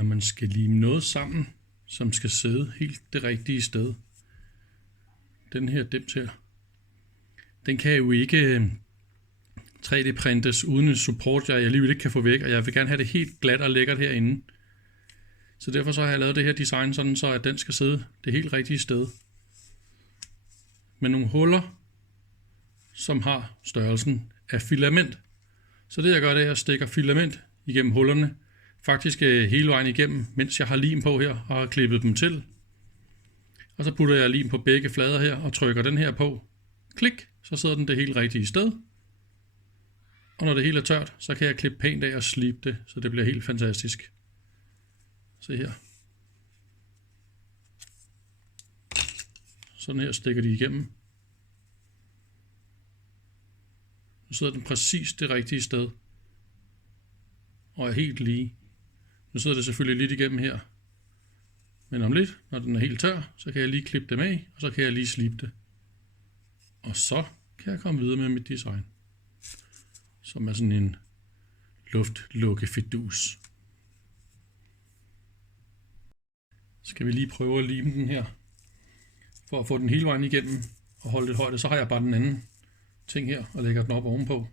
når man skal lime noget sammen, som skal sidde helt det rigtige sted. Den her dims her, den kan jo ikke 3D-printes uden en support, jeg alligevel ikke kan få væk, og jeg vil gerne have det helt glat og lækkert herinde. Så derfor så har jeg lavet det her design sådan, så at den skal sidde det helt rigtige sted. Med nogle huller, som har størrelsen af filament. Så det jeg gør, det er, at jeg stikker filament igennem hullerne, faktisk hele vejen igennem, mens jeg har lim på her og har klippet dem til. Og så putter jeg lim på begge flader her og trykker den her på. Klik, så sidder den det helt rigtige sted. Og når det hele er tørt, så kan jeg klippe pænt af og slibe det, så det bliver helt fantastisk. Se her. Sådan her stikker de igennem. Nu sidder den præcis det rigtige sted. Og er helt lige. Nu sidder det selvfølgelig lidt igennem her. Men om lidt, når den er helt tør, så kan jeg lige klippe dem af, og så kan jeg lige slibe det. Og så kan jeg komme videre med mit design. Som er sådan en luftlukkefidus. Så skal vi lige prøve at lime den her. For at få den hele vejen igennem og holde lidt højde, så har jeg bare den anden ting her og lægger den op ovenpå.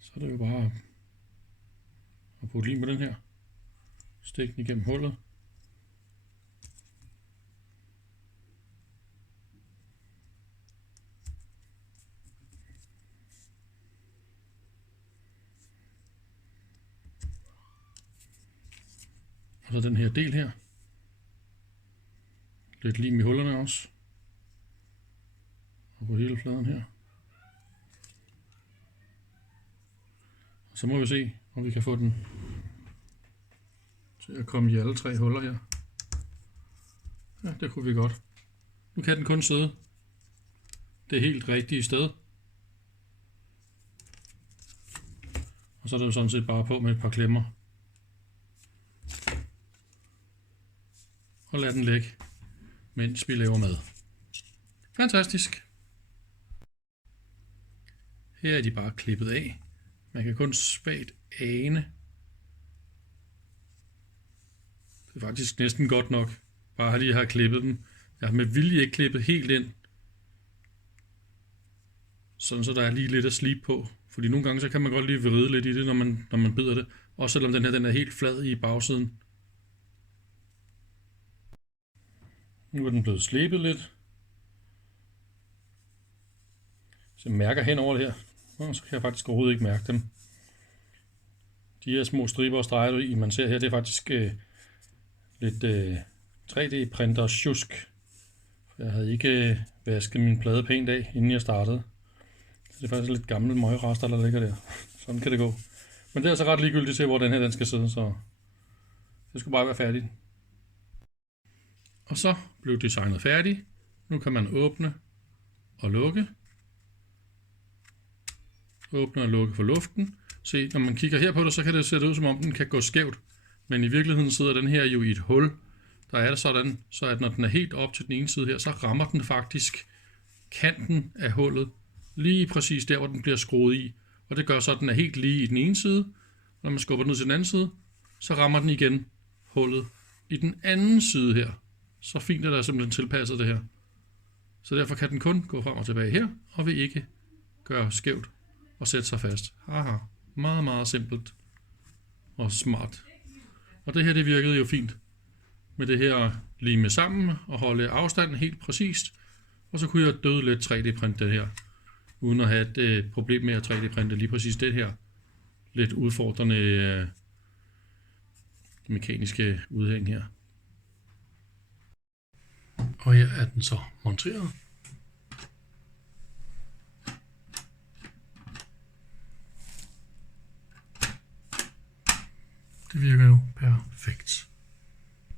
Så er det jo bare at putte lim på den her. Stik den igennem hullet. Og så den her del her. Lidt lim i hullerne også. Og på hele fladen her. Og så må vi se, om vi kan få den til at komme i alle 3 huller her. Ja, det kunne vi godt. Nu kan den kun sidde det helt rigtige sted. Og så er det jo sådan set bare på med et par klemmer. Og lad den ligge, mens vi laver mad. Fantastisk! Her er de bare klippet af. Man kan kun svagt ane. Det er faktisk næsten godt nok. Bare lige har klippet dem. Jeg har med vilje ikke klippet helt ind. Sådan så der er lige lidt at slibe på. Fordi nogle gange så kan man godt lige vride lidt i det, når man bider det. Også selvom den her den er helt flad i bagsiden. Nu er den blevet slebet lidt. Så jeg mærker hen over det her. Og så kan jeg faktisk overhovedet ikke mærke dem. De her små striber og streger, man ser her, det er faktisk lidt 3D-printer sjusk. Jeg havde ikke vasket min plade pænt af, inden jeg startede. Så det er faktisk lidt gamle møgrester, der ligger der. Sådan kan det gå. Men det er altså ret ligegyldigt til, hvor den her den skal sidde, så det skulle bare være færdigt. Og så blev designet færdigt. Nu kan man åbne og lukke. Åbne og lukke for luften. Se, når man kigger her på det, så kan det se ud, som om den kan gå skævt. Men i virkeligheden sidder den her jo i et hul. Der er det sådan, så at når den er helt op til den ene side her, så rammer den faktisk kanten af hullet. Lige præcis der, hvor den bliver skruet i. Og det gør så, at den er helt lige i den ene side. Når man skubber den ud til den anden side, så rammer den igen hullet i den anden side her. Så fint er der simpelthen tilpasset det her. Så derfor kan den kun gå frem og tilbage her, og vil ikke gøre skævt og sætte sig fast. Haha, meget, meget simpelt og smart. Og det her, det virkede jo fint. Med det her lime sammen og holde afstanden helt præcist. Og så kunne jeg døde lidt 3D-printe det her, uden at have et problem med at 3D-printe lige præcis det her lidt udfordrende mekaniske udhæng her. Og her er den så monteret. Det virker jo perfekt.